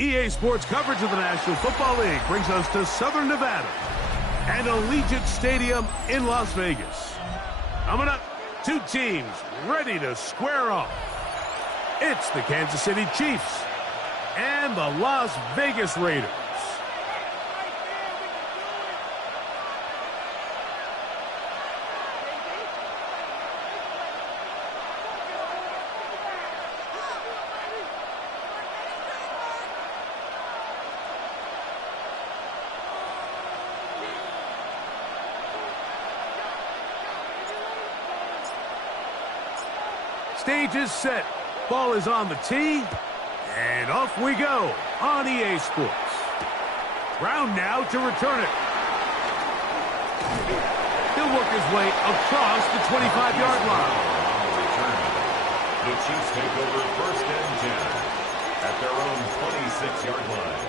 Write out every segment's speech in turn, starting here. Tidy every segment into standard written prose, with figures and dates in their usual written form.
EA Sports coverage of the National Football League brings us to Southern Nevada and Allegiant Stadium in Las Vegas. Coming up, two teams ready to square off. It's the Kansas City Chiefs and the Las Vegas Raiders. Stage is set. Ball is on the tee. And off we go on EA Sports. Brown now to return it. He'll work his way across the 25-yard line. The Chiefs take over first and 10 at their own 26-yard line.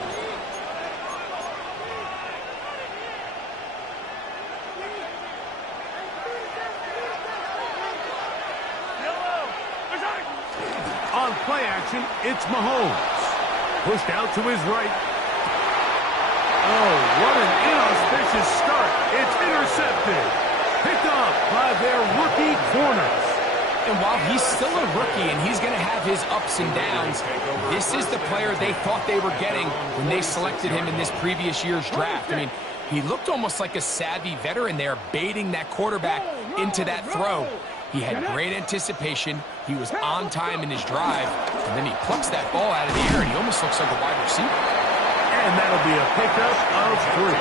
On play action, it's Mahomes. Pushed out to his right. Oh, what an inauspicious start. It's intercepted. Picked up by their rookie corners. And while he's still a rookie and he's going to have his ups and downs, this is the player they thought they were getting when they selected him in this previous year's draft. I mean, he looked almost like a savvy veteran there, baiting that quarterback into that throw. He had great anticipation. He was on time in his drive. And then he plucks that ball out of the air, and he almost looks like a wide receiver. And that'll be a pickup of 3.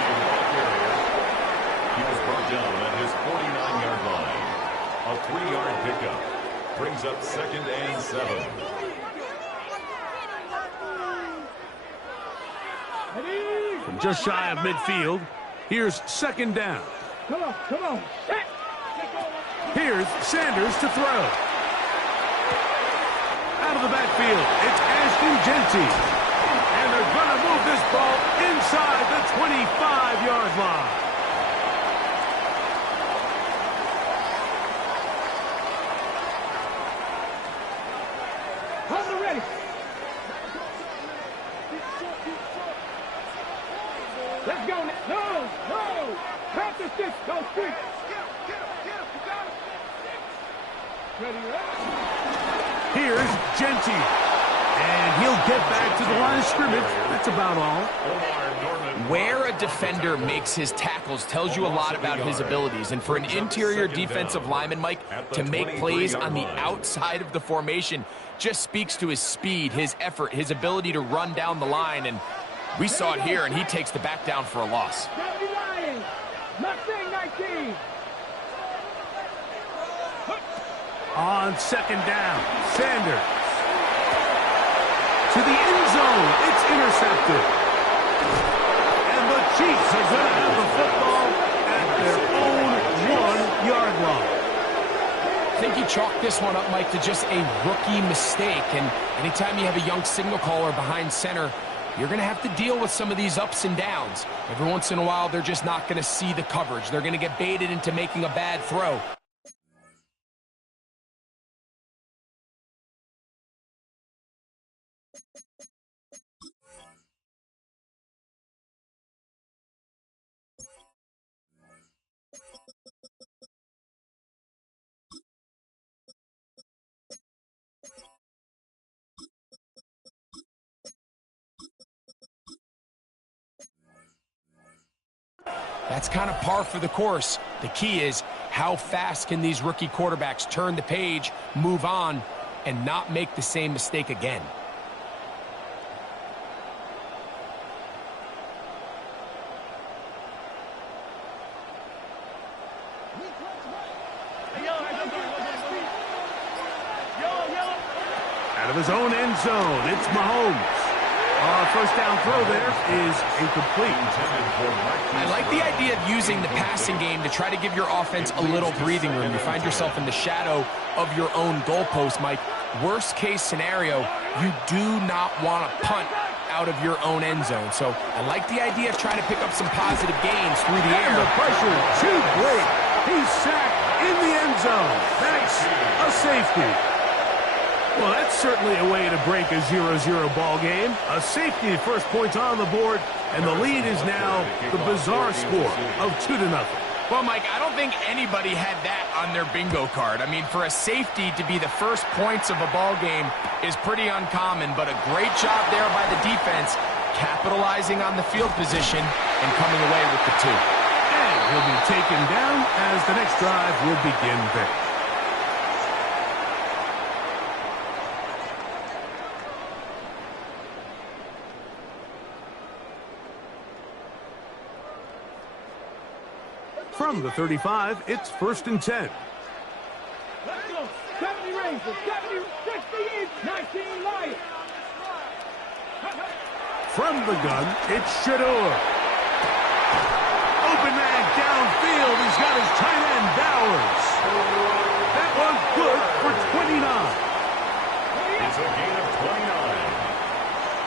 He was brought down at his 49-yard line. A 3-yard pickup brings up second and 7. From just shy of midfield, here's second down. Come on. Here's Sanders to throw. Out of the backfield, it's Ashton Genty. And they're going to move this ball inside the 25-yard line. Hold it ready. Let's go now. No. Practice this. Go quick. Here's Genty. And he'll get back to the line of scrimmage. That's about all. Where a defender makes his tackles tells you a lot about his abilities. And for an interior defensive lineman, Mike, to make plays on the outside of the formation just speaks to his speed, his effort, his ability to run down the line. And we saw it here, and he takes the back down for a loss. On second down, Sanders. To the end zone, it's intercepted. And the Chiefs are going to have the football at their own 1-yard line. I think he chalked this one up, Mike, to just a rookie mistake. And anytime you have a young signal caller behind center, you're going to have to deal with some of these ups and downs. Every once in a while, they're just not going to see the coverage. They're going to get baited into making a bad throw. That's kind of par for the course. The key is how fast can these rookie quarterbacks turn the page, move on, and not make the same mistake again. Out of his own end zone, it's Mahomes. A first down throw there is incomplete. I like the idea of using the passing game to try to give your offense a little breathing room. You find yourself in the shadow of your own goalpost, Mike. Worst case scenario, you do not want to punt out of your own end zone. So I like the idea of trying to pick up some positive gains through the air. And the pressure too great. He's sacked in the end zone. That's a safety. Well, that's certainly a way to break a 0-0 ball game. A safety, first points on the board, and the lead is now the bizarre score of 2-0. Well, Mike, I don't think anybody had that on their bingo card. I mean, for a safety to be the first points of a ball game is pretty uncommon, but a great job there by the defense, capitalizing on the field position and coming away with the 2. And he'll be taken down as the next drive will begin there. From the 35, it's 1st and 10. Let's go. 70 Rangers, 70, 60 19 Lions. From the gun, it's Shador. Open man downfield. He's got his tight end, Bowers. That one's good for 29. It's a gain of 29.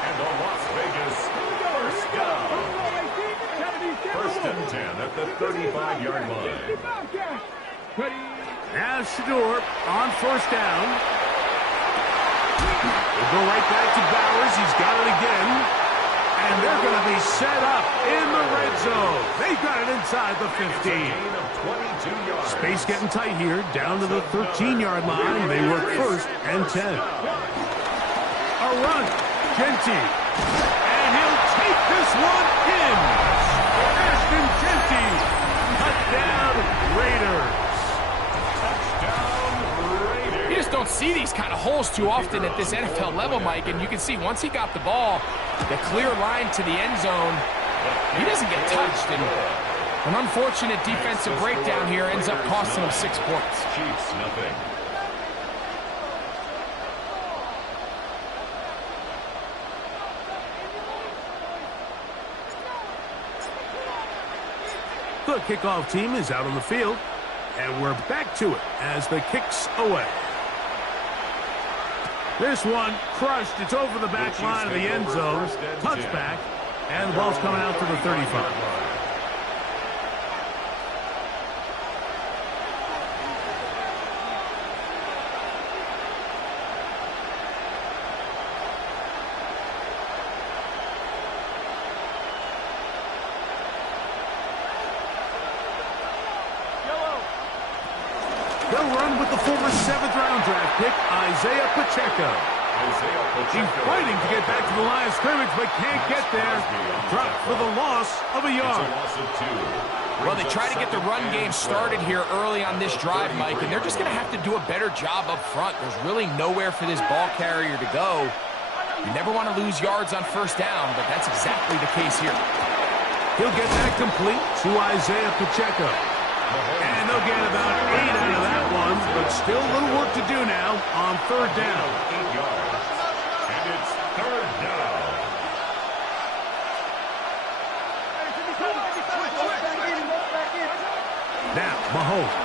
And the Las Vegas first down. 1st and 10 at the 35-yard line. Now Shador on 1st down. We'll go right back to Bowers. He's got it again. And they're going to be set up in the red zone. They've got it inside the 15. Space getting tight here. Down to the 13-yard line. They work 1st and 10. A run. Genty. And he'll take this one in. Genty, touchdown Raiders. You just don't see these kind of holes too often at this NFL level, Mike, and you can see once he got the ball, the clear line to the end zone, he doesn't get touched, and an unfortunate defensive breakdown here ends up costing him 6 points. Chiefs, nothing. The kickoff team is out on the field, and we're back to it as the kick's away. This one crushed. It's over the back line of the end zone. Touchback, and the ball's coming out to the 35. They'll run with the former 7th-round draft pick, Isaiah Pacheco. He's fighting to get back to the line of scrimmage, but can't get there. Dropped for the loss of a yard. Well, they try to get the run game started here early on this drive, Mike, and they're just going to have to do a better job up front. There's really nowhere for this ball carrier to go. You never want to lose yards on 1st down, but that's exactly the case here. He'll get that complete to Isaiah Pacheco. And they'll get about 8 out of that one, but still a little work to do now on 3rd down. 8 yards. And it's 3rd down. Now, Mahomes.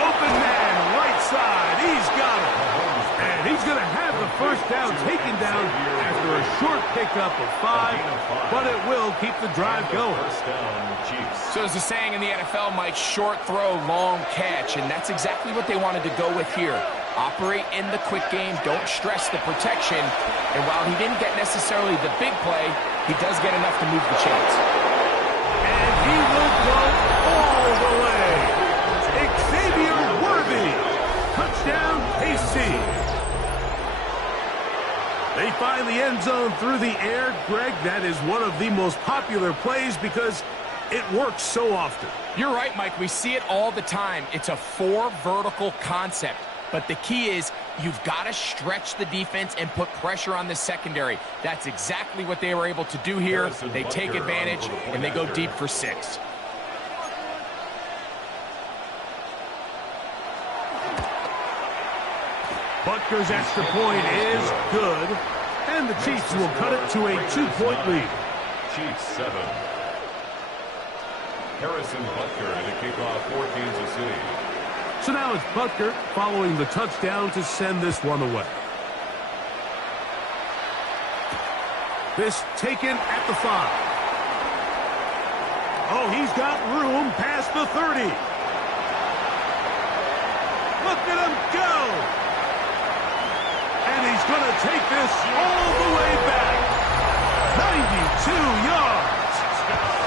Open man, right side. He's got it. And he's going to have the 1st down taken down after a short pickup of 5, but it will keep the drive going. So there's a saying in the NFL, Mike, short throw, long catch, and that's exactly what they wanted to go with here. Operate in the quick game, don't stress the protection, and while he didn't get necessarily the big play, he does get enough to move the chains. And he will go all the way. Xavier Worthy. Touchdown, KC. They find the end zone through the air. Greg, that is one of the most popular plays because it works so often. You're right, Mike. We see it all the time. It's a 4 vertical concept. But the key is you've got to stretch the defense and put pressure on the secondary. That's exactly what they were able to do here. They take advantage, and they go deep for 6. Butker's extra point is good. And the Chiefs will cut it to a 2-point lead. Chiefs 7. Harrison Butker to kick off for Kansas City. So now it's Butker following the touchdown to send this one away. This taken at the 5. Oh, he's got room past the 30. Look at him go. And he's going to take this all the way back. 92 yards.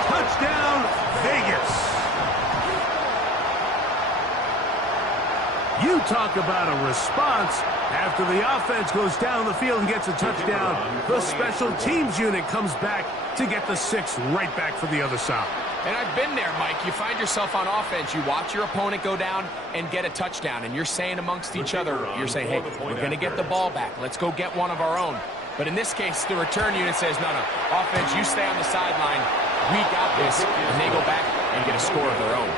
Touchdown, Vegas. You talk about a response. After the offense goes down the field and gets a touchdown, the special teams unit comes back to get the 6 right back for the other side. And I've been there, Mike. You find yourself on offense. You watch your opponent go down and get a touchdown, and you're saying amongst each other, you're saying, hey, we're going to get the ball back. Let's go get one of our own. But in this case, the return unit says, no, offense, you stay on the sideline. We got this. And they go back and get a score of their own.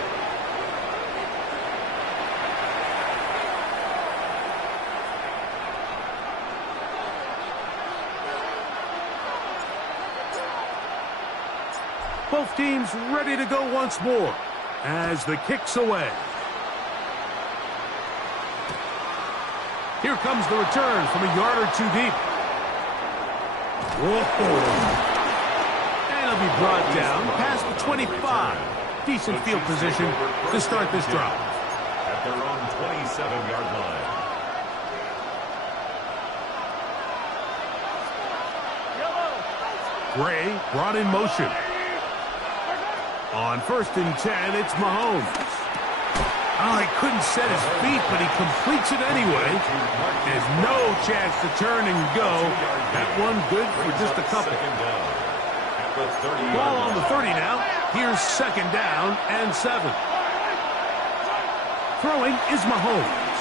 Both teams ready to go once more as the kick's away. Here comes the return from a yard or 2 deep. Whoa. And it'll be brought down past the 25. Decent field position to start this drive. At their own 27-yard line. Gray brought in motion. On 1st and 10, it's Mahomes. Oh, he couldn't set his feet, but he completes it anyway. There's no chance to turn and go. That one good for just a couple. Ball on the 30 now. Here's 2nd down and 7. Throwing is Mahomes.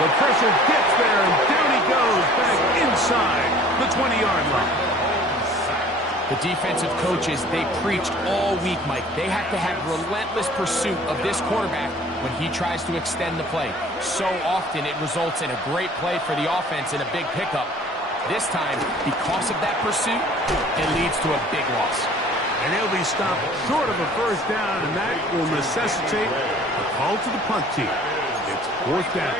The pressure gets there, and down he goes back inside the 20-yard line. The defensive coaches, they preached all week, Mike. They have to have relentless pursuit of this quarterback when he tries to extend the play. So often it results in a great play for the offense and a big pickup. This time, because of that pursuit, it leads to a big loss. And he'll be stopped short of a 1st down, and that will necessitate a call to the punt team. It's 4th down.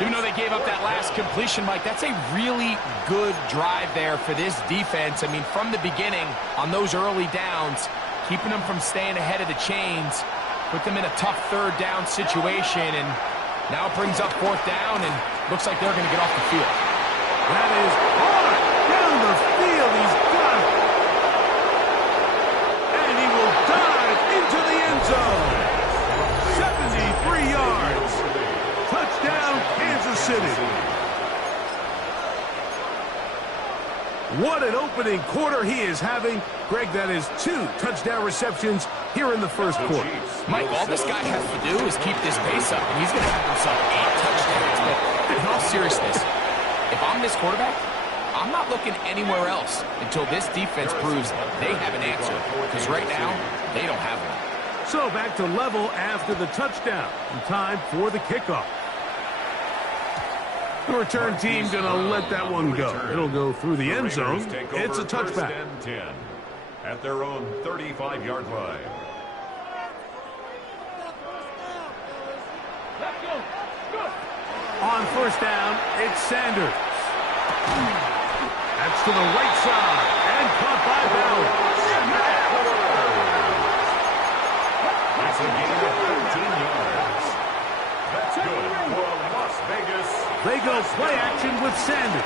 Even though they gave up that last completion, Mike, that's a really good drive there for this defense. I mean, from the beginning, on those early downs, keeping them from staying ahead of the chains, put them in a tough 3rd down situation, and now it brings up 4th down, and looks like they're going to get off the field. That is hard down the field. He's got it. And he will dive into the end zone. 73 yards. Touchdown, Kansas City. What an opening quarter he is having. Greg, that is 2 touchdown receptions here in the 1st quarter. Mike, all this guy has to do is keep this pace up, and he's going to have himself 8 touchdowns. But in all seriousness, if I'm this quarterback, I'm not looking anywhere else until this defense proves they have an answer. Because right now, they don't have one. So back to level after the touchdown. And time for the kickoff. The return team going to let that one go. It'll go through the end zone. It's a touchback. 1st and 10 at their own 35-yard line. On 1st down, it's Sanders. That's to the right side and caught by Bell. It's a gain of 13 yards. That's good for Las Vegas. They go play action with Sanders.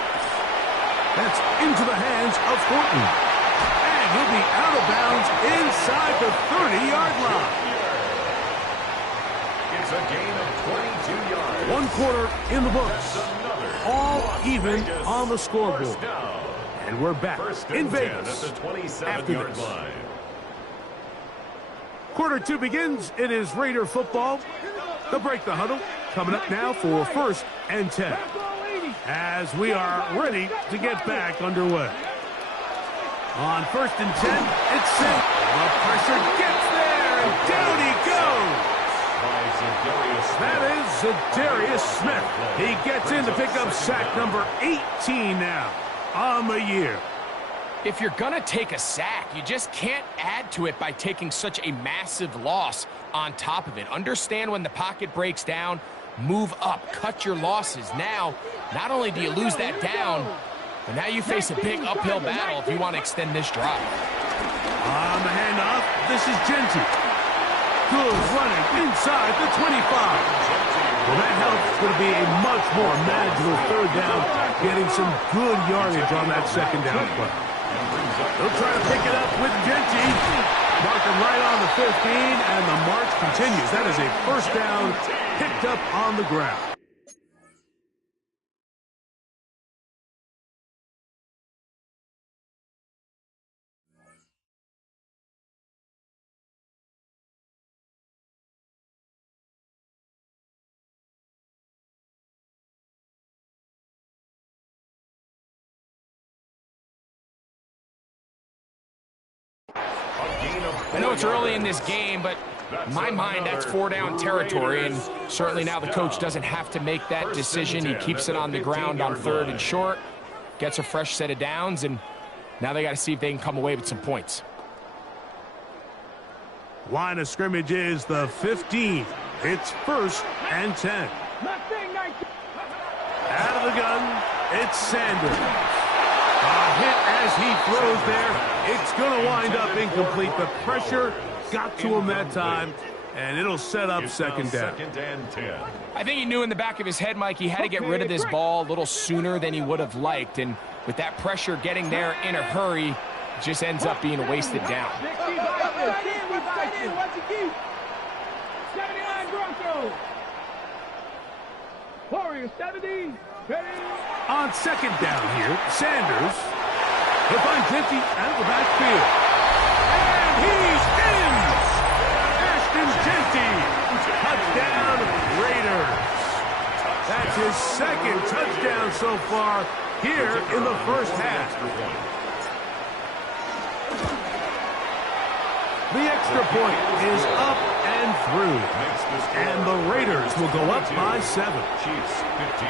That's into the hands of Horton. And he'll be out of bounds inside the 30-yard line. It's a gain of 22 yards. 1 quarter in the books. All even on the scoreboard. And we're back in Vegas after this. Quarter 2 begins. It is Raider football. They'll break the huddle. Coming up now for 1st and 10. As we are ready to get back underway. On 1st and 10, it's safe. The pressure gets there, and down he goes. That is Zadarius Smith. He gets in to pick up sack number 18 now on the year. If you're going to take a sack, you just can't add to it by taking such a massive loss on top of it. Understand when the pocket breaks down, move up, cut your losses. Now, not only do you lose that down, but now you face a big uphill battle if you want to extend this drive. On the handoff, this is Genty. Good running inside the 25. Well, that helps. It's going to be a much more manageable third down, getting some good yardage on that second down play. They'll try to pick it up with Genty. Marking right on the 15, and the march continues. That is a first down picked up on the ground. I know it's early in this game, but in my mind, that's four-down territory, and certainly now the coach doesn't have to make that decision. He keeps it on the ground on third and short, gets a fresh set of downs, and now they got to see if they can come away with some points. Line of scrimmage is the 15. It's 1st and 10. Out of the gun, it's Sanders. A hit as he throws there. It's going to wind up incomplete. The pressure got to him that time, and it'll set up second down. I think he knew in the back of his head, Mike, he had to get rid of this ball a little sooner than he would have liked, and with that pressure getting there in a hurry, it just ends up being a wasted down. 79 Broncos. Warriors 70. On second down here, Sanders. He'll find Genty out of the backfield. And he's in! Ashton Genty. Touchdown, Raiders. That's his second touchdown so far here in the first half. The extra point is up and through. And the Raiders will go up by 7. Chiefs 15.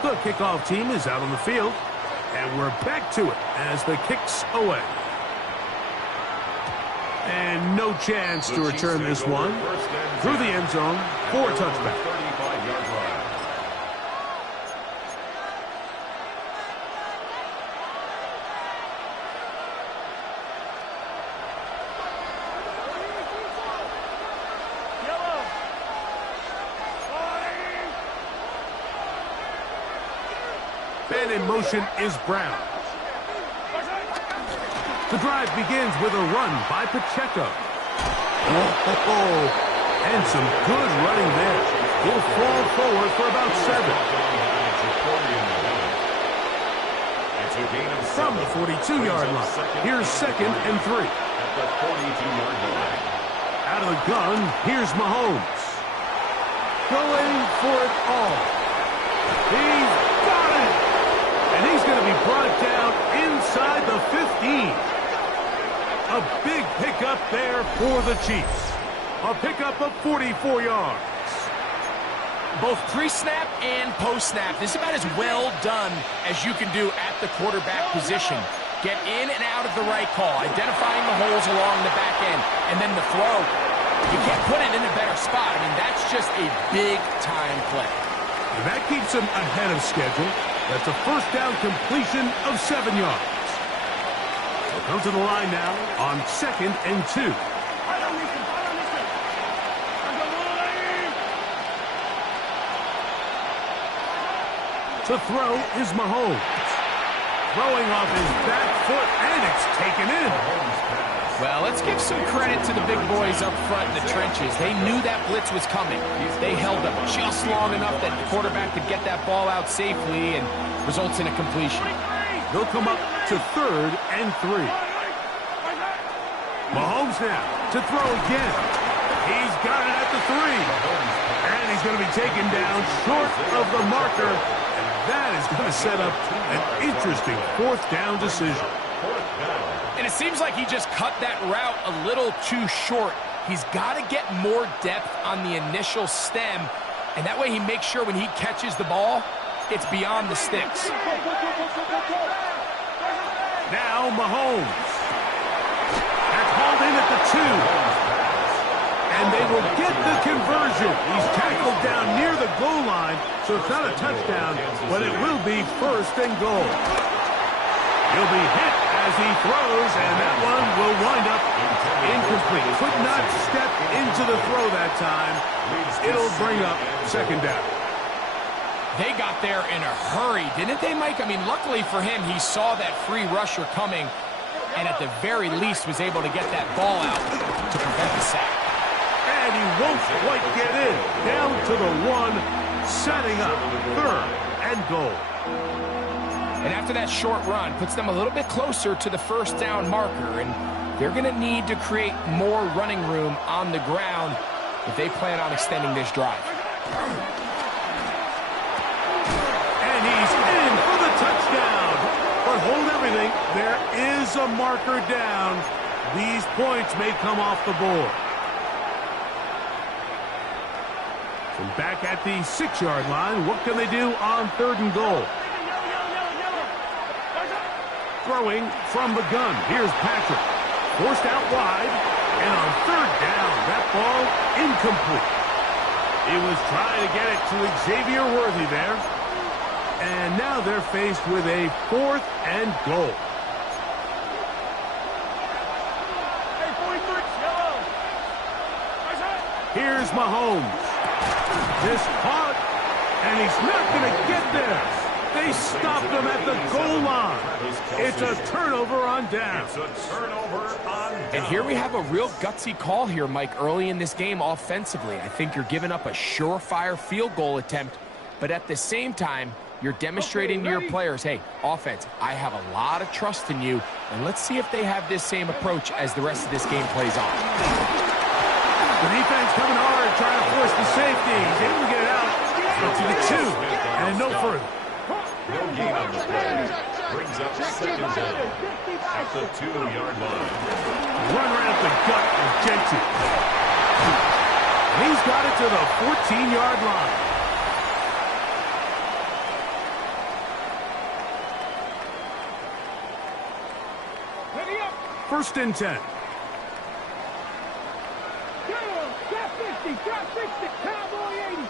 The kickoff team is out on the field, and we're back to it as the kick's away. And no chance to return this one through the end zone for a touchback. 35-yard line. And in motion is Brown. The drive begins with a run by Pacheco. And some good running there. He'll fall forward for about 7. From the 42-yard line, here's 2nd and 3. At the 42-yard line. Out of the gun, here's Mahomes. Going for it all. He's got it! And he's going to be brought down inside the 15. A big pickup there for the Chiefs. A pickup of 44 yards. Both pre-snap and post-snap, this is about as well done as you can do at the quarterback position. Get in and out of the right call, identifying the holes along the back end, and then the throw. You can't put it in a better spot. I mean, that's just a big-time play. And that keeps him ahead of schedule. That's a first down completion of 7 yards. He'll come to the line now on 2nd and 2. To throw is Mahomes. Throwing off his back foot, and it's taken in. Well, let's give some credit to the big boys up front in the trenches. They knew that blitz was coming. They held up just long enough that the quarterback could get that ball out safely and results in a completion. They'll come up to 3rd and 3. Mahomes now to throw again. He's got it at the 3. And he's going to be taken down short of the marker. And That is going to set up an interesting fourth down decision. And it seems like he just cut that route a little too short. He's got to get more depth on the initial stem, and that way he makes sure when he catches the ball, it's beyond the sticks. Now Mahomes. That's hauled in at the 2. And they will get the conversion. He's tackled down near the goal line, so it's not a touchdown, but it will be first and goal. He'll be hit as he throws, and that one will wind up incomplete. Could not step into the throw that time. It'll bring up second down. They got there in a hurry, didn't they, Mike? I mean, luckily for him, he saw that free rusher coming, and at the very least was able to get that ball out to prevent the sack. And he won't quite get in. Down to the 1, setting up third and goal. And after that short run, puts them a little bit closer to the first down marker, and they're going to need to create more running room on the ground if they plan on extending this drive. And he's in for the touchdown. But hold everything. There is a marker down. These points may come off the board. From back at the 6-yard line, what can they do on third and goal? Throwing from the gun. Here's Patrick. Forced out wide. And on third down, that ball incomplete. He was trying to get it to Xavier Worthy there. And now they're faced with a fourth and goal. Here's Mahomes. This caught, and he's not going to get there. They stopped him at the goal line. It's a turnover on down. And here we have a real gutsy call here, Mike, early in this game offensively. I think you're giving up a surefire field goal attempt, but at the same time, you're demonstrating to your players, hey, offense, I have a lot of trust in you, and let's see if they have this same approach as the rest of this game plays on. The defense coming hard, trying to force the safety. He's able to get it out to the 2, and no further. No gain on the play. Brings up second down at the 2-yard line. Run right up the gut of Jensen. He's got it to the 14-yard line. First and 10. Drop 50, drop 60, Cowboy 80.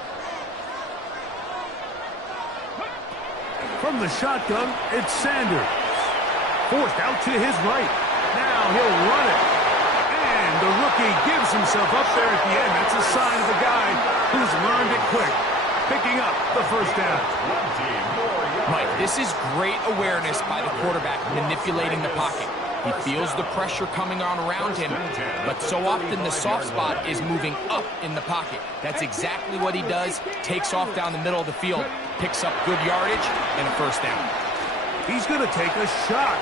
From the shotgun, it's Sanders. Forced out to his right. Now he'll run it. And the rookie gives himself up there at the end. That's a sign of a guy who's learned it quick. Picking up the first down. Mike, this is great awareness by the quarterback manipulating the pocket. He feels the pressure coming on around him, but so often the soft spot is moving up in the pocket. That's exactly what he does. Takes off down the middle of the field, picks up good yardage, and a first down. He's going to take a shot.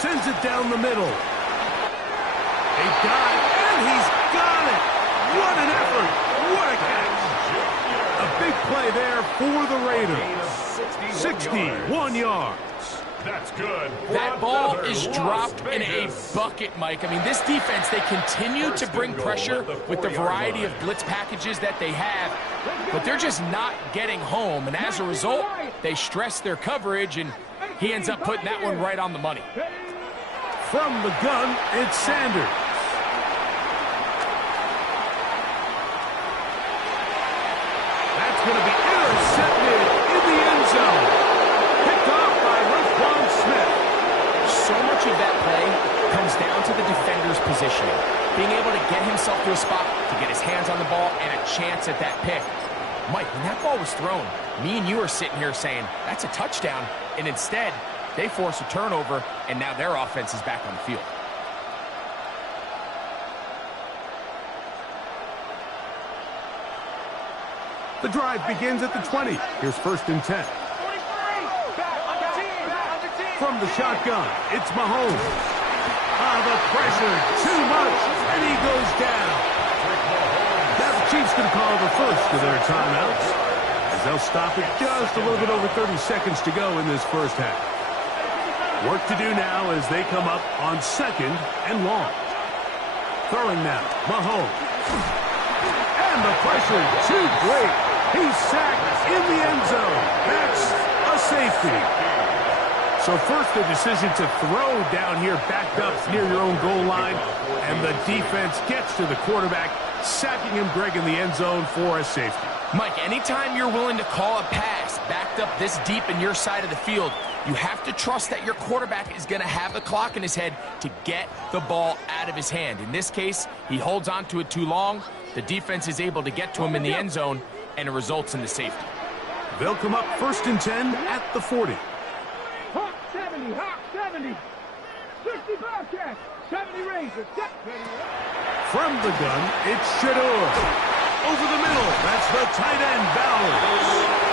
Sends it down the middle. A dive, and he's got it. What an effort. What a catch. A big play there for the Raiders. 61 yards. That's good. That ball is dropped in a bucket, Mike. I mean, this defense, they continue to bring pressure with the variety of blitz packages that they have, but they're just not getting home. And as a result, they stress their coverage, and he ends up putting that one right on the money. From the gun, it's Sanders. That's going to be intercepted in the end zone. Picked off by Roquan Smith. So much of that play comes down to the defender's positioning. Being able to get himself to a spot, to get his hands on the ball, and a chance at that pick. Mike, when that ball was thrown, me and you are sitting here saying, that's a touchdown. And instead, they force a turnover, and now their offense is back on the field. The drive begins at the 20. Here's first and 10. From the shotgun, it's Mahomes. The pressure, too much, and he goes down. Now the Chiefs can call the first of their timeouts. As they'll stop it just a little bit over 30 seconds to go in this first half. Work to do now as they come up on 2nd and long. Throwing now, Mahomes. And the pressure too great. He's sacked in the end zone. That's a safety. So first the decision to throw down here backed up near your own goal line. And the defense gets to the quarterback, sacking him, Greg, in the end zone for a safety. Mike, anytime you're willing to call a pass backed up this deep in your side of the field, you have to trust that your quarterback is going to have the clock in his head to get the ball out of his hand. In this case, he holds on to it too long. The defense is able to get to him in the end zone, and it results in the safety. They'll come up 1st and 10 at the 40. Hawk 70, Hawk 70. 65 catch, 70 Rangers. From the gun, it's Shador. Over the middle, that's the tight end, Bowers.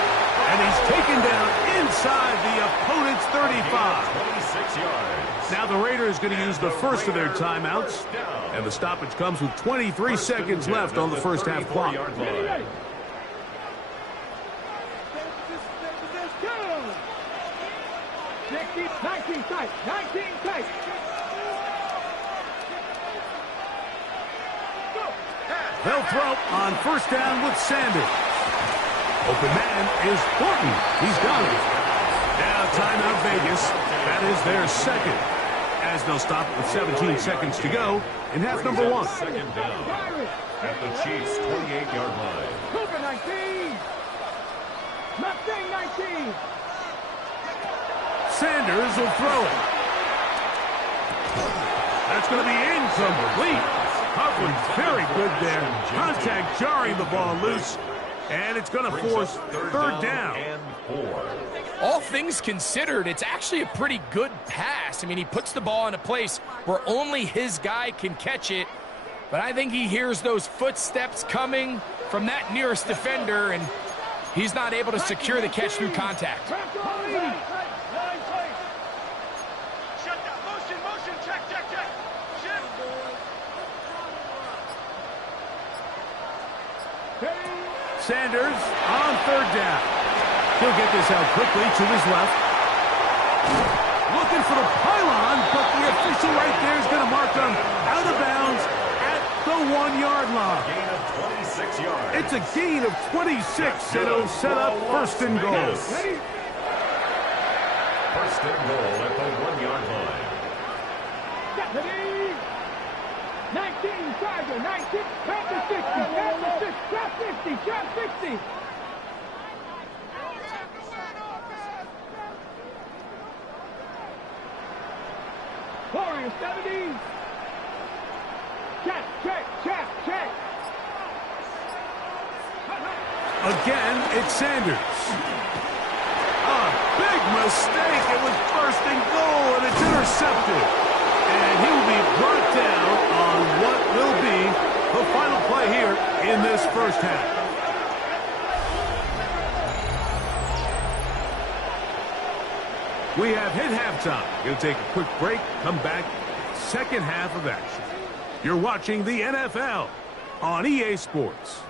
And he's taken down inside the opponent's 35. 26 yards. Now the Raiders going to use the first of their timeouts. And the stoppage comes with 23 seconds left on the first half clock. 19 tight, 19 tight. They'll throw on 1st down with Sanders. Open man is Thornton. He's got it. Now timeout Vegas. That is their 2nd. As they'll stop it with 17 seconds to go in half number 1. 2nd down at the Chiefs' 28-yard line. Cooper 19. Mustang 19. Sanders will throw it. That's going to be incomplete. Coverage very good there. Contact jarring the ball loose. And it's going to force 3rd down. And 4. All things considered, it's actually a pretty good pass. I mean, he puts the ball in a place where only his guy can catch it. But I think he hears those footsteps coming from that nearest defender, and he's not able to secure the catch through contact. Sanders on 3rd down. He'll get this out quickly to his left. Looking for the pylon, but the official right there is going to mark him out of bounds at the 1-yard line. Gain of 26 yards. It's a gain of 26, and it'll set up 1st and goal. 1st and goal at the 1-yard line. 19, Tiger, 19, tap to 60, tap to 60, tap 50, tap 60. Warrior 70. Check. Again, it's Sanders. A big mistake. It was 1st and goal, and it's intercepted. And he will be brought down on what will be the final play here in this first half. We have hit halftime. Going to take a quick break, come back, 2nd half of action. You're watching the NFL on EA Sports.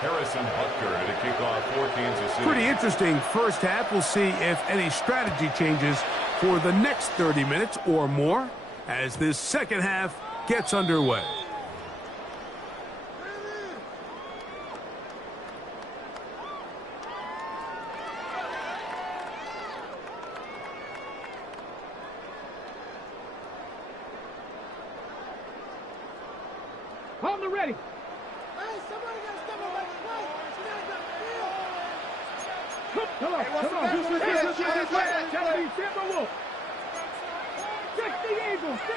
Harrison Butker to kick off for Kansas City. Pretty interesting first half. We'll see if any strategy changes for the next 30 minutes or more as this 2nd half gets underway. On the ready. Come on. 60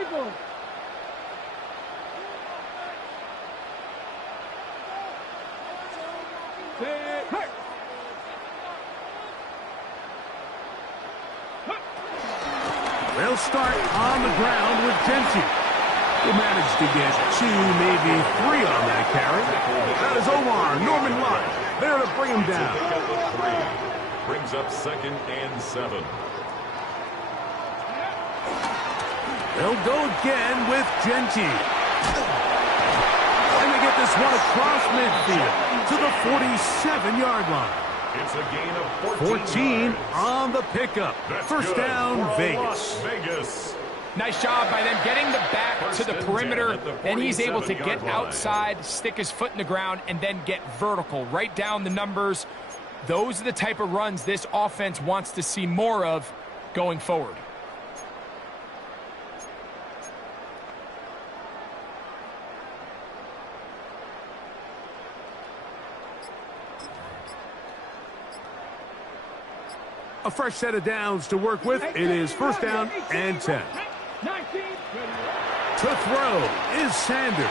Eagles. They'll start on the ground with Genty. He managed to get 2, maybe 3 on that carry. That is Omar Norman Lott there to bring him down. Brings up 2nd and 7. They'll go again with Genty. to get this one across midfield to the 47-yard line. It's a gain of 14 yards. On the pickup. That's First good. down, Vegas. Las Vegas. Nice job by them getting the back to the perimeter. Then he's able to get 47-yard line. outside, stick his foot in the ground, and then get vertical, right down the numbers. Those are the type of runs this offense wants to see more of going forward. A fresh set of downs to work with. It is first down and 10. To throw is Sanders.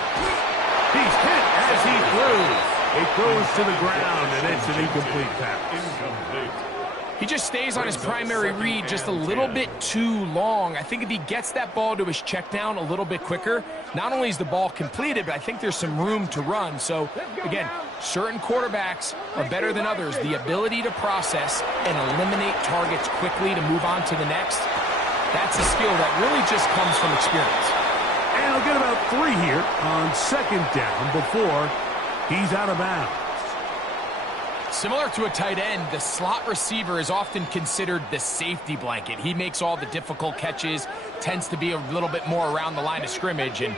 He's hit as he throws. It goes to the ground, and it's an incomplete pass. He just stays on his primary read just a little bit too long. I think if he gets that ball to his check down a little bit quicker, not only is the ball completed, but I think there's some room to run. So, again, certain quarterbacks are better than others. The ability to process and eliminate targets quickly to move on to the next, that's a skill that really just comes from experience. And he'll get about 3 here on second down before he's out of bounds. Similar to a tight end, the slot receiver is often considered the safety blanket. He makes all the difficult catches, tends to be a little bit more around the line of scrimmage, and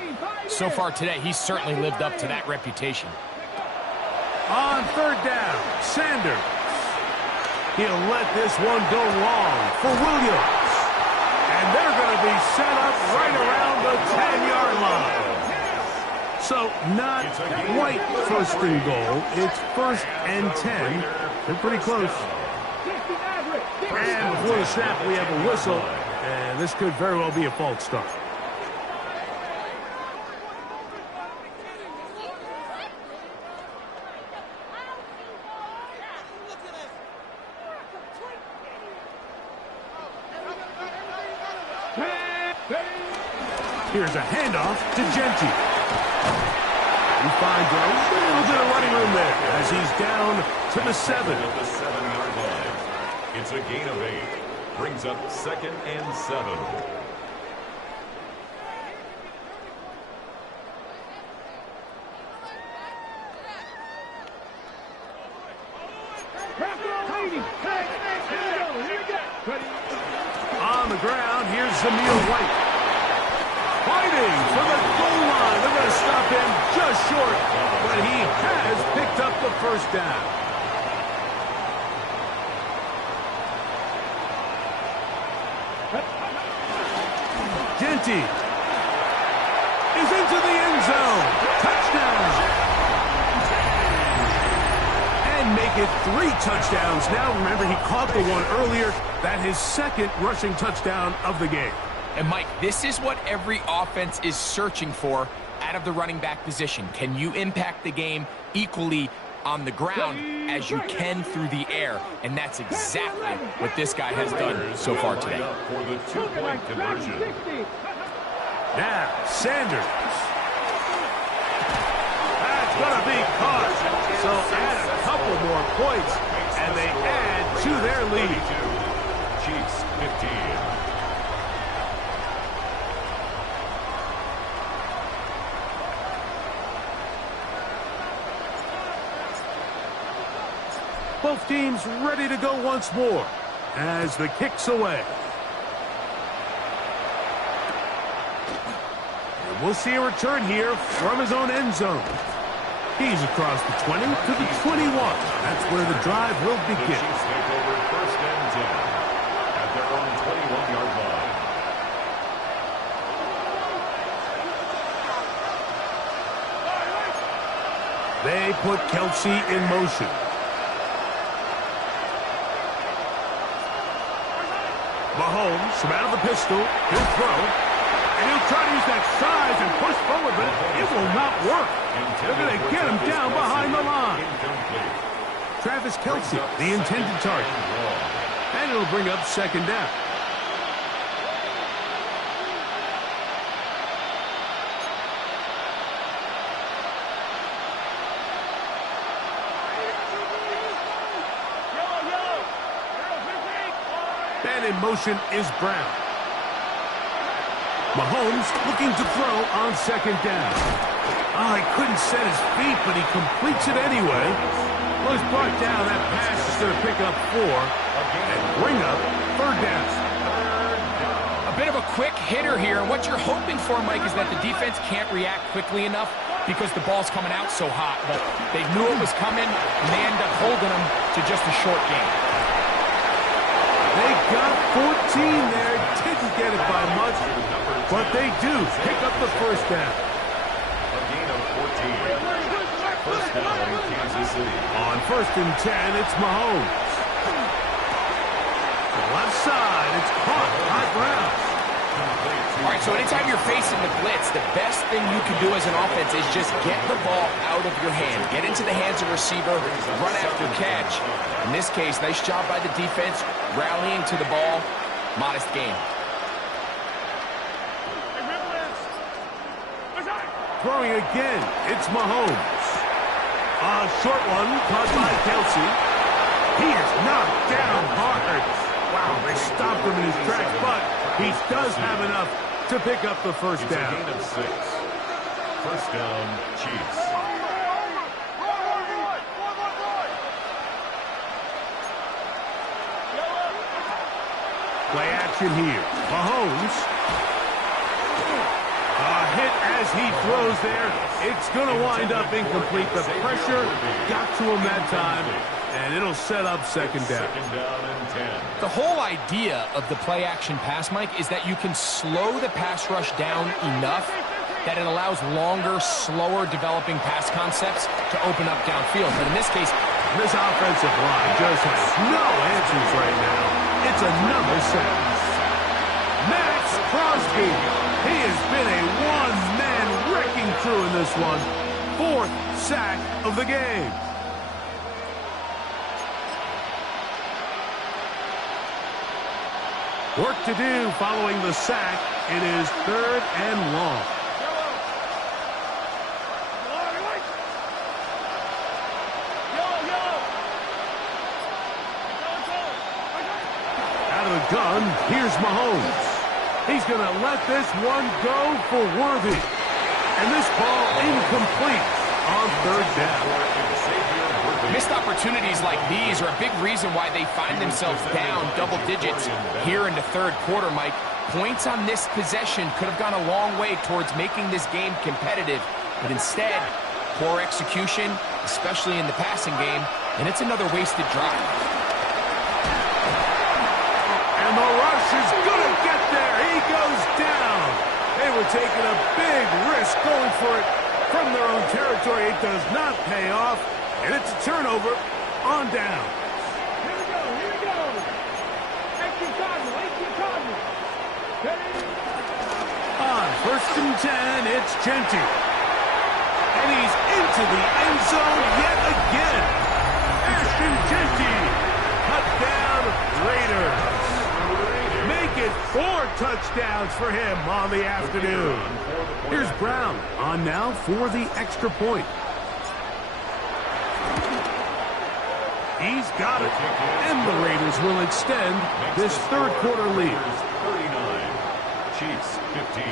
so far today, he's certainly lived up to that reputation. On third down, Sanders. He'll let this one go long for Williams. And they're going to be set up right around the 10-yard line. So not quite first and goal. It's first and 10. They're pretty close. And before the snap, we have a whistle. And this could very well be a false start. Here's a handoff to Genty. He finds a little bit of running room there as he's down to the 7. At the 7-yard line. It's a gain of 8. Brings up second and 7. On the ground, here's Zamir White. Fighting for the goal line. They're going to stop him just short, but he has picked up the first down. Genty is into the end zone. Touchdown. And make it 3 touchdowns now. Remember, he caught the one earlier. That his second rushing touchdown of the game. And, Mike, this is what every offense is searching for out of the running back position. Can you impact the game equally on the ground as you can through the air? And that's exactly what this guy has done so far today. For the 2-point conversion. Now, Sanders. That's going to be caught. So add a couple more points, and they add to their lead. Chiefs 15. Both teams ready to go once more as the kick's away. And we'll see a return here from his own end zone. He's across the 20 to the 21. That's where the drive will The begin. Chiefs take over first and 10 at their own 21-yard line. They put Kelsey in motion. Mahomes from out of the pistol. He'll throw. And he'll try to use that size and push forward, but it will not work. They're going to get him down behind the line. Travis Kelsey, the intended target. And it'll bring up second down. And in motion is Brown. Mahomes looking to throw on second down. Oh, he couldn't set his feet, but he completes it anyway. Well, he's brought down. That pass is going to pick up 4 and bring up third down. A bit of a quick hitter here, and what you're hoping for, Mike, is that the defense can't react quickly enough because the ball's coming out so hot. But they knew it was coming, and they end up holding them to just a short game. They got 14 there, didn't get it by much, but they do pick up the first down. A gain of 14. First down in Kansas City. On 1st and 10, it's Mahomes. To the left side, it's caught by Brown. All right, so anytime you're facing the blitz, the best thing you can do as an offense is just get the ball out of your hand. Get into the hands of the receiver, run after catch. In this case, nice job by the defense, rallying to the ball. Modest gain. Throwing again, it's Mahomes. A short one caught by Kelsey. He is knocked down hard. Wow, they stopped him in his tracks, but he does have enough to pick up the first down. A gain of 6. First down, Chiefs. Play action here. Mahomes. A hit as he throws there. It's going to wind up incomplete. The pressure got to him that time, and it'll set up second down. Second down and 10. The whole idea of the play-action pass, Mike, is that you can slow the pass rush down enough that it allows longer, slower developing pass concepts to open up downfield. But in this case, this offensive line just has no answers right now. It's another sack. Max Crosby. He has been a one-man wrecking crew in this one. 4th sack of the game. Work to do following the sack. It is 3rd and long. Out of the gun, here's Mahomes. He's going to let this one go for Worthy. And this ball incomplete on 3rd down. Missed opportunities like these are a big reason why they find themselves down double digits here in the 3rd quarter, Mike. Points on this possession could have gone a long way towards making this game competitive. But instead, poor execution, especially in the passing game, and it's another wasted drive. And the rush is going to get there. He goes down. They were taking a big risk going for it from their own territory. It does not pay off. And it's a turnover on down. Here we go, here we go. 18 Cardinal. On 1st and 10, it's Genty. And he's into the end zone yet again. Ashton Genty. Touchdown, Raiders. Make it 4 touchdowns for him on the afternoon. Here's Brown on now for the extra point. He's got it, and the Raiders will extend this 3rd quarter lead. 39, Chiefs 15.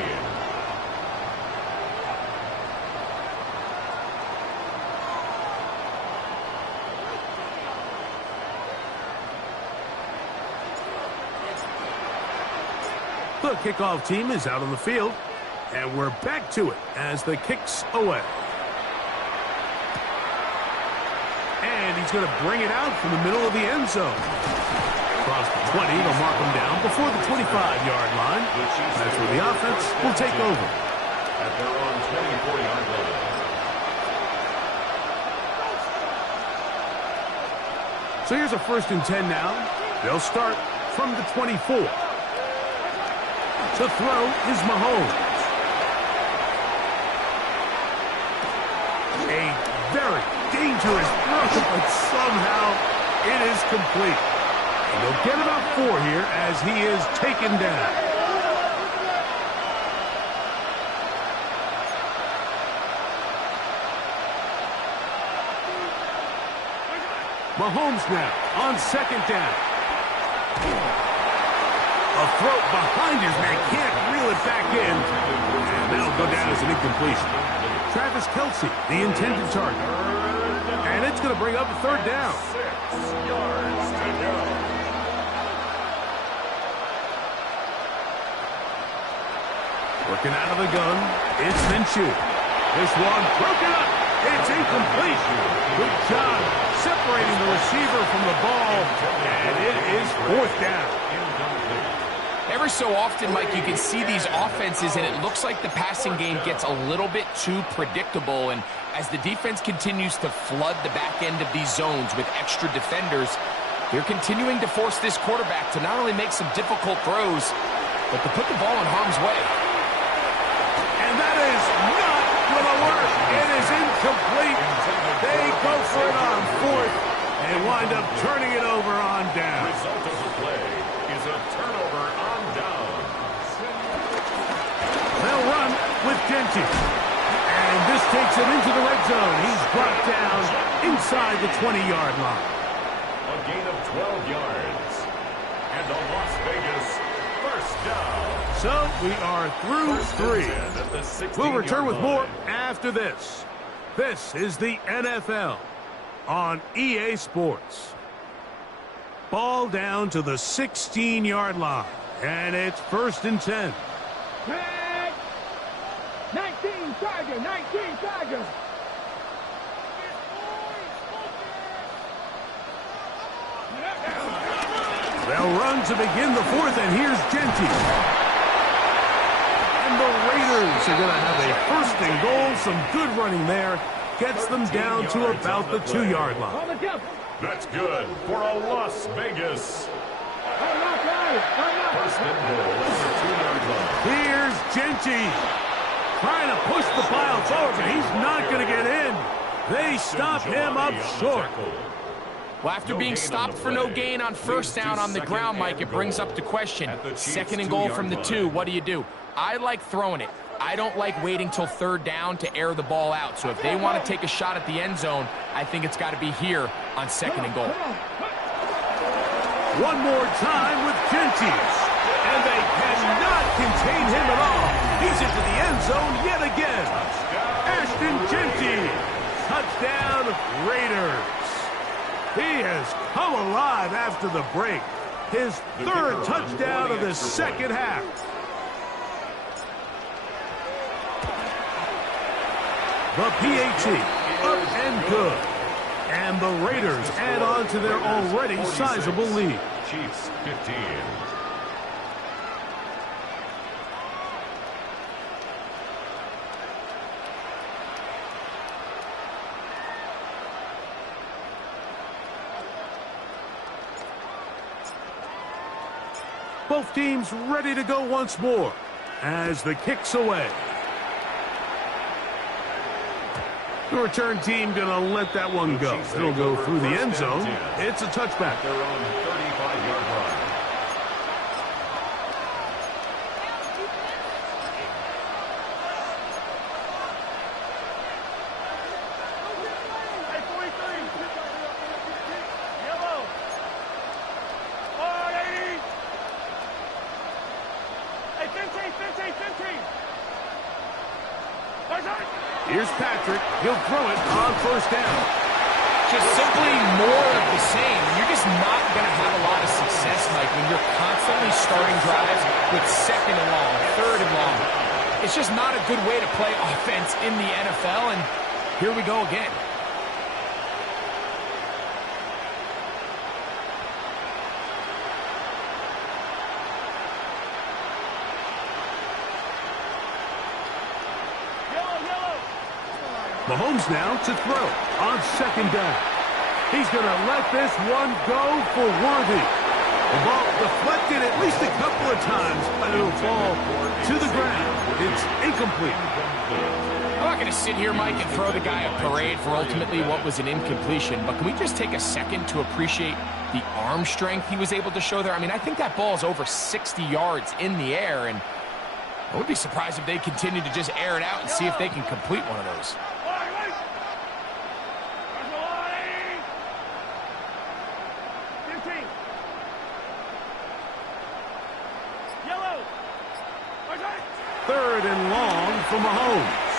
The kickoff team is out on the field, and we're back to it as the kick's away. And he's going to bring it out from the middle of the end zone. Across the 20, they'll mark him down before the 25-yard line. That's where the offense will take over. At their own 24-yard line. So here's a 1st and 10 now. They'll start from the 24. To throw is Mahomes. A very dangerous throw, but somehow it is complete. And they'll get about 4 here as he is taken down. Mahomes now on 2nd down. A throw behind his man, can't reel it back in, and that'll go down as an incompletion. Travis Kelce, the intended target. And it's going to bring up a third down. 6 yards to go. Working out of the gun, it's Minshew. This one broken up. It's incomplete. Good job separating the receiver from the ball, and it is fourth down. Every so often, Mike, you can see these offenses, and it looks like the passing game gets a little bit too predictable. And as the defense continues to flood the back end of these zones with extra defenders, they're continuing to force this quarterback to not only make some difficult throws, but to put the ball in harm's way. And that is not going to work. It is incomplete. They go for it on fourth and wind up turning it over on down. Result of the play is a turnover on down. They'll run with Genty. And this takes him into the red zone. He's brought down inside the 20-yard line. A gain of 12 yards. And a Las Vegas first down. So we are through three. At the 16-yard We'll return with line. more after this. This is the NFL on EA Sports. Ball down to the 16-yard line. And it's 1st and 10. Tag. 19 Tiger, 19 Tiger. They'll run to begin the fourth, and here's Genty. And the Raiders are going to have a 1st and goal. Some good running there. Gets them down to about the 2-yard line. On the jump. That's good for a Las Vegas. First and goal at the 2-yard line. Here's Genty. Trying to push the pile forward, but he's not going to get in. They stop him up short. Well, after being stopped for no gain on first down on the ground, Mike, it brings up the question. 2nd and goal from the 2, what do? I like throwing it. I don't like waiting till 3rd down to air the ball out. So if they want to take a shot at the end zone, I think it's got to be here on 2nd and goal. One more time with Genty. And they cannot contain him at all. He's into the end zone yet again. Ashton Genty. Touchdown, Raiders. He has come alive after the break. His 3rd touchdown of the second half. The PAT, up and good. And the Raiders add on to their already sizable lead. Chiefs 15. Both teams ready to go once more as the kick's away. The return team going to let that one go. It'll go through the end zone. It's a touchback. Their own 35-yard line. Here's Patrick. He'll throw it on 1st down. Just simply more of the same. You're just not going to have a lot of success, Mike, when you're constantly starting drives with 2nd and long, 3rd and long. It's just not a good way to play offense in the NFL, and here we go again. Mahomes now to throw on 2nd down. He's going to let this one go for Worthy. The ball deflected at least a couple of times, but it'll fall to the ground. It's incomplete. I'm not going to sit here, Mike, and throw the guy a parade for ultimately what was an incompletion, but can we just take a second to appreciate the arm strength he was able to show there? I mean, I think that ball is over 60 yards in the air, and I would be surprised if they continue to just air it out and see if they can complete one of those. 3rd and long for Mahomes.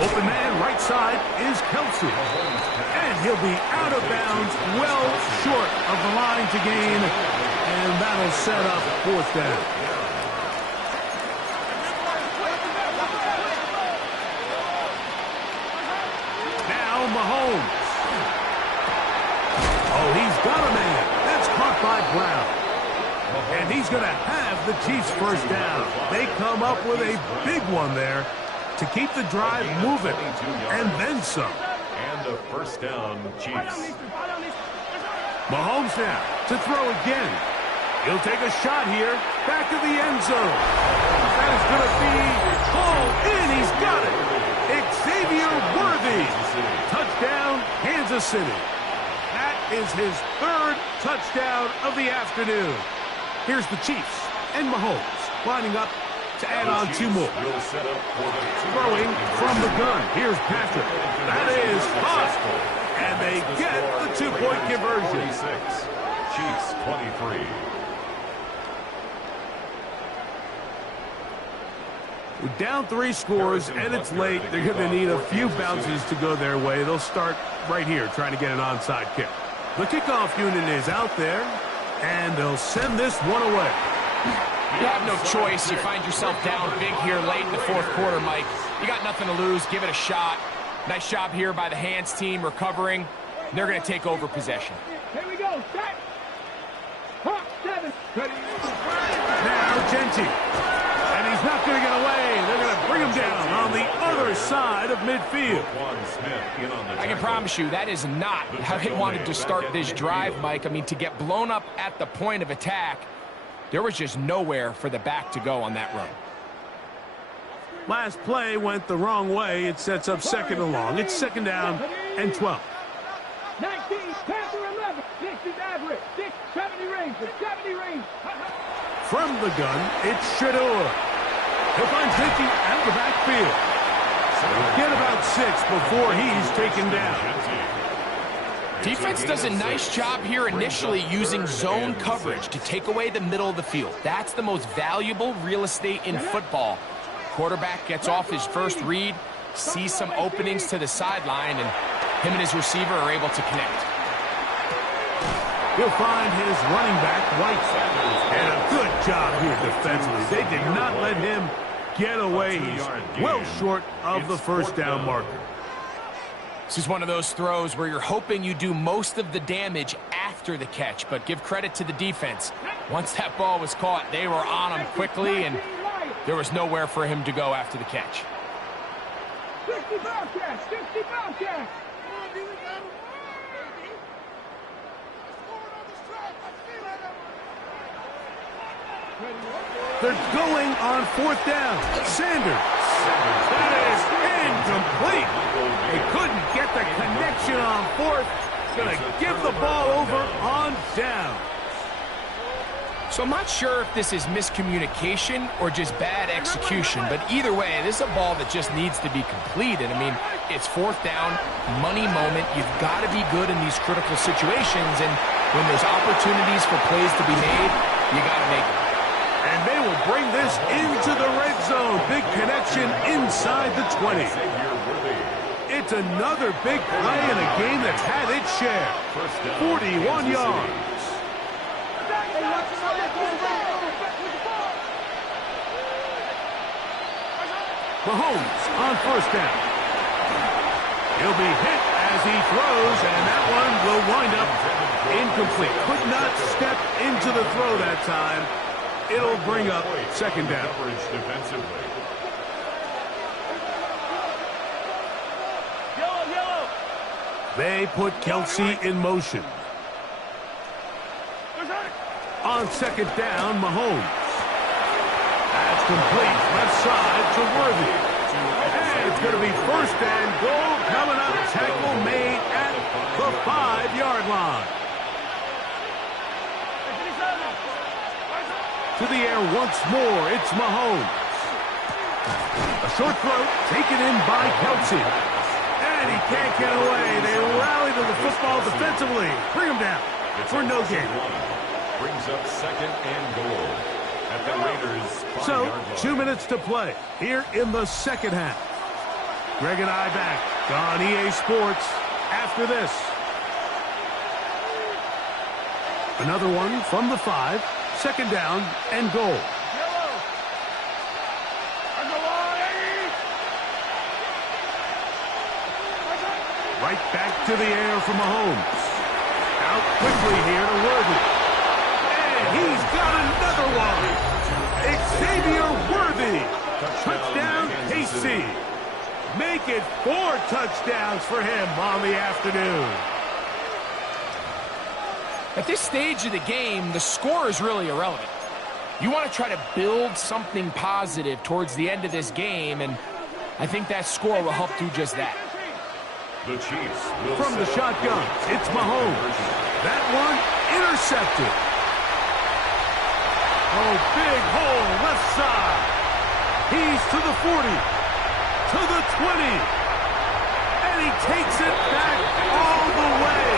Open man right side is Kelsey. And he'll be out of bounds, well short of the line to gain. And that'll set up 4th down. Now Mahomes. Oh, he's got a man. That's caught by Brown. And he's going to have the Chiefs 1st down. They come up with a big one there to keep the drive moving, and then some. And a 1st down, Chiefs. Mahomes now to throw again. He'll take a shot here, back of the end zone. That is going to be hauled in. He's got it. Xavier Worthy. Touchdown, Kansas City. That is his 3rd touchdown of the afternoon. Here's the Chiefs and Mahomes lining up to add on 2 more. Throwing from the gun. Here's Patrick. That is hot. And they get the 2-point conversion. 46. Chiefs 23. We're down 3 scores, and it's late. They're going to need a few bounces to go their way. They'll start right here trying to get an onside kick. The kickoff unit is out there, and they'll send this one away. You have no choice. You find yourself down big here late in the 4th quarter, Mike. You got nothing to lose. Give it a shot. Nice job here by the hands team recovering. They're going to take over possession. Here we go. Set. Hawk 7. Now Genty. And he's not going to get away. They're going to bring him down on the other side of midfield. I can promise you that is not how they wanted to start this drive, Mike. I mean, to get blown up at the point of attack, there was just nowhere for the back to go on that run. Last play went the wrong way. It sets up 2nd and long. It's 2nd down and 12. 19, Panther 11. 60 average. 70 range. 70 range. From the gun, it's Shador. He'll find Genty out of the backfield. Get about 6 before he's taken down. Defense does a nice job here initially using zone coverage to take away the middle of the field. That's the most valuable real estate in football. Quarterback gets off his first read, sees some openings to the sideline, and him and his receiver are able to connect. He'll find his running back, White. And a good job here defensively. They did not let him get away. He's well short of the 1st down marker. This is one of those throws where you're hoping you do most of the damage after the catch, but give credit to the defense. Once that ball was caught, they were on him quickly, and there was nowhere for him to go after the catch. 60 Bobcats, 60 Bobcats. They're going on 4th down. Sanders. That is incomplete. They couldn't get the connection on 4th. Going to give the ball over on down. So I'm not sure if this is miscommunication or just bad execution, but either way, this is a ball that just needs to be completed. I mean, it's 4th down, money moment. You've got to be good in these critical situations, and when there's opportunities for plays to be made, you got to make them. And they will bring this into the red zone. Big connection inside the 20. It's another big play in a game that's had its share. 41 yards. Mahomes on 1st down. He'll be hit as he throws, and that one will wind up incomplete. Could not step into the throw that time. It'll bring up 2nd down. They put Kelsey in motion. On 2nd down, Mahomes. That's complete. Left side to Worthy. And it's going to be 1st and goal coming up. Tackle made at the 5-yard line. To the air once more, it's Mahomes. A short throw taken in by Kelsey. And he can't get away. They rally to the football defensively. Bring him down for no gain. Brings up 2nd and goal at So, 2 minutes to play here in the second half. Greg and I back on EA Sports after this. Another one from the 5. Second down and goal. Right back to the air from Mahomes. Out quickly here to Worthy. And he's got another one. Xavier Worthy. Touchdown, KC. Make it 4 touchdowns for him on the afternoon. At this stage of the game, the score is really irrelevant. You want to try to build something positive towards the end of this game, and I think that score will help do just that. The Chiefs from the shotgun, it's Mahomes. That one intercepted. Oh, big hole left side. He's to the 40, to the 20, and he takes it back all the way.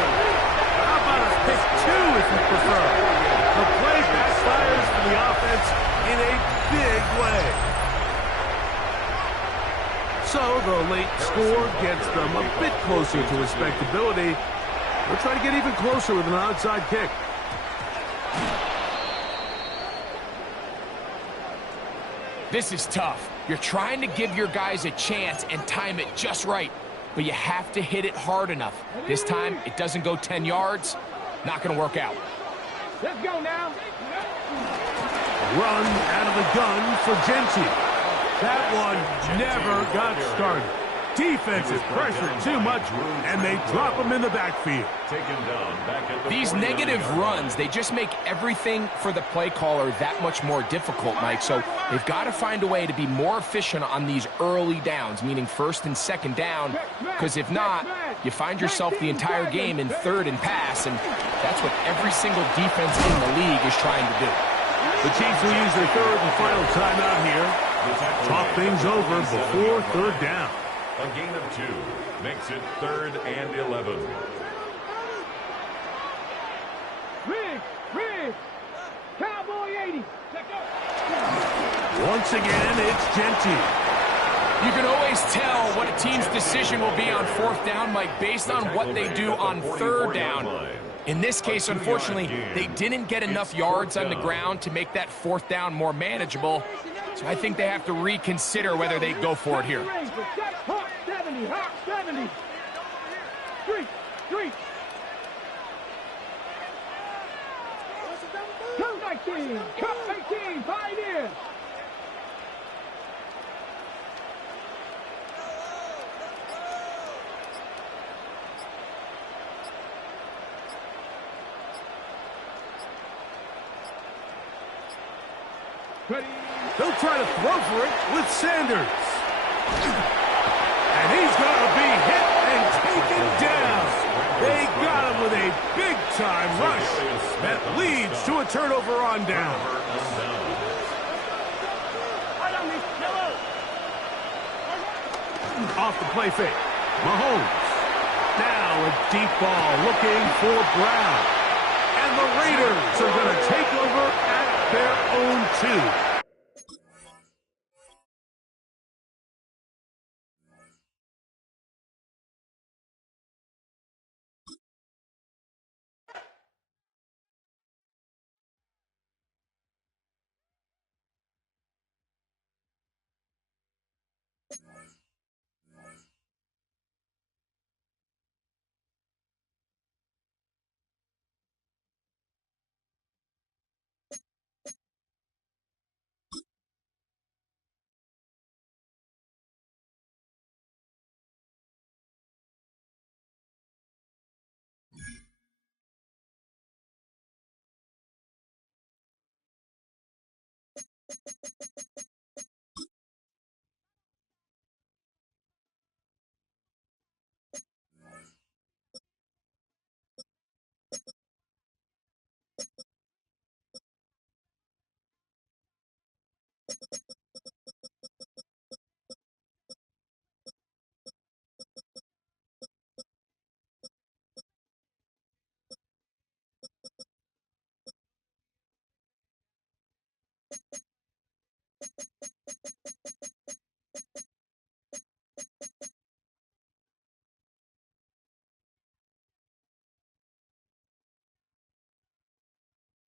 How about a pick 2 if you prefer? The play backfires for the offense in a big way. So the late score gets them a bit closer to respectability. We'll try to get even closer with an onside kick. This is tough. You're trying to give your guys a chance and time it just right, but you have to hit it hard enough. This time, it doesn't go 10 yards. Not going to work out. Let's go now. Run out of the gun for Genty. That one never got started. Defensive pressure too much, and they drop him in the backfield. These negative runs, they just make everything for the play caller that much more difficult, Mike. So they've got to find a way to be more efficient on these early downs, meaning first and second down, because if not, you find yourself the entire game in third and pass, and that's what every single defense in the league is trying to do. The Chiefs will use their third and final timeout here. Talk things over before third down. A gain of 2 makes it 3rd and 11. Rig. Cowboy 80. Once again, it's Genty. You can always tell what a team's decision will be on 4th down, Mike, based on what they do on 3rd down. In this case, unfortunately, they didn't get enough yards on the ground to make that 4th down more manageable. So I think they have to reconsider whether they go for it here. Hawk 70, Hawk 70. Street. 219, Cup 18, Pioneers. They'll try to throw for it with Sanders. And he's going to be hit and taken down. They got him with a big-time rush that leads to a turnover on down. Off the play fake. Mahomes. Now a deep ball looking for Brown. And the Raiders are going to take over at their own 2.